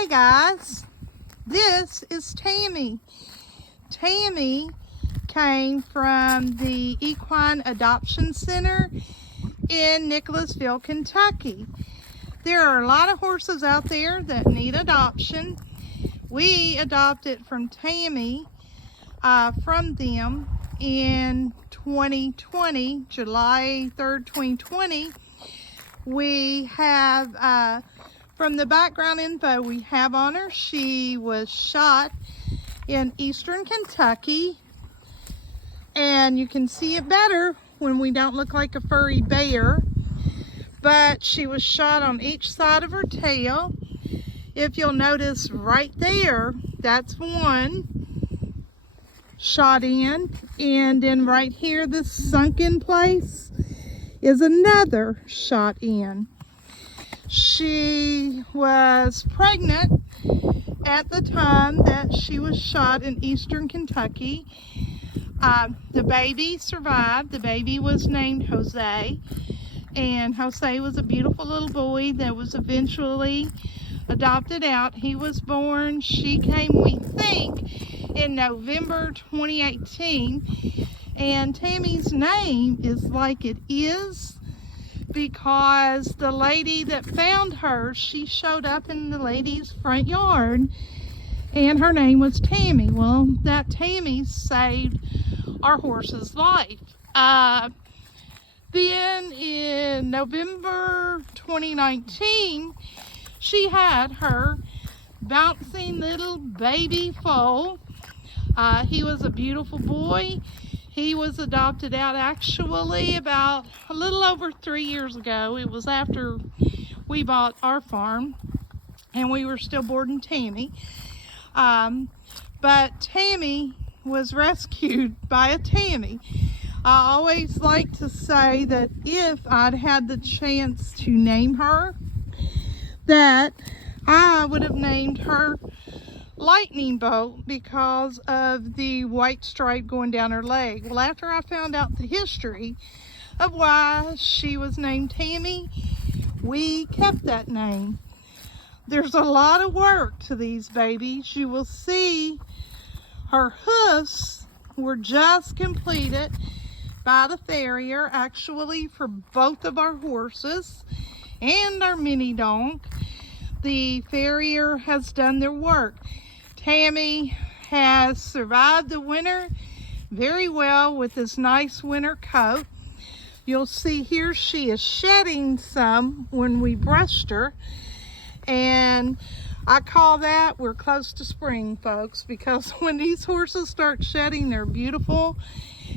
Hey guys, this is Tammy. Tammy came from the Equine Adoption Center in Nicholasville, Kentucky. There are a lot of horses out there that need adoption. We adopted from Tammy from them in 2020, July 3rd, 2020. We have, from the background info we have on her, she was shot in eastern Kentucky, and you can see it better when we don't look like a furry bear, but she was shot on each side of her tail. If you'll notice right there, that's one shot in, and then right here, this sunken place is another shot in. She was pregnant at the time that she was shot in eastern Kentucky. The baby survived. The baby was named Jose, and Jose was a beautiful little boy that was eventually adopted out. He was born, she came, we think, in November 2018, and Tammy's name is like it is because the lady that found her, she showed up in the lady's front yard and her name was Tammy. Well, that Tammy saved our horse's life. Then in November 2019, she had her bouncing little baby foal. He was a beautiful boy. He was adopted out actually about a little over 3 years ago. It was after we bought our farm and we were still boarding Tammy. But Tammy was rescued by a Tammy. I always like to say that if I'd had the chance to name her, that I would have named her Lightning Bolt because of the white stripe going down her leg. Well, after I found out the history of why she was named Tammy, we kept that name. There's a lot of work to these babies. You will see her hoofs were just completed by the farrier, actually for both of our horses and our mini donk. The farrier has done their work. Tammy has survived the winter very well with this nice winter coat. You'll see here she is shedding some when we brushed her, and I call that we're close to spring, folks, because when these horses start shedding, they're beautiful,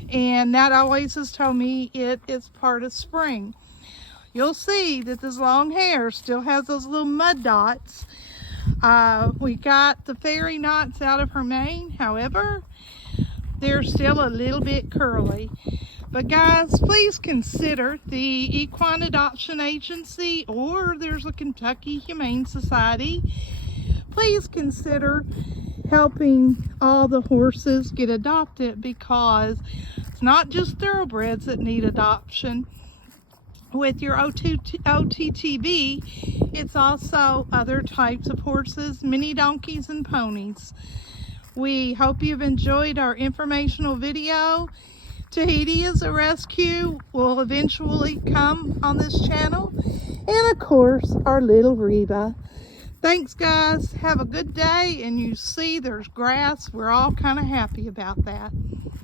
and that always has told me it is part of spring. You'll see that this long hair still has those little mud dots. We got the fairy knots out of her mane, however, they're still a little bit curly. But guys, please consider the Equine Adoption Agency, or there's a Kentucky Humane Society. Please consider helping all the horses get adopted, because it's not just thoroughbreds that need adoption. With your OTTB, it's also other types of horses, mini donkeys and ponies. We hope you've enjoyed our informational video. Tahiti is a rescue will eventually come on this channel, and of course our little Reba. Thanks guys, have a good day, and you see there's grass. We're all kind of happy about that.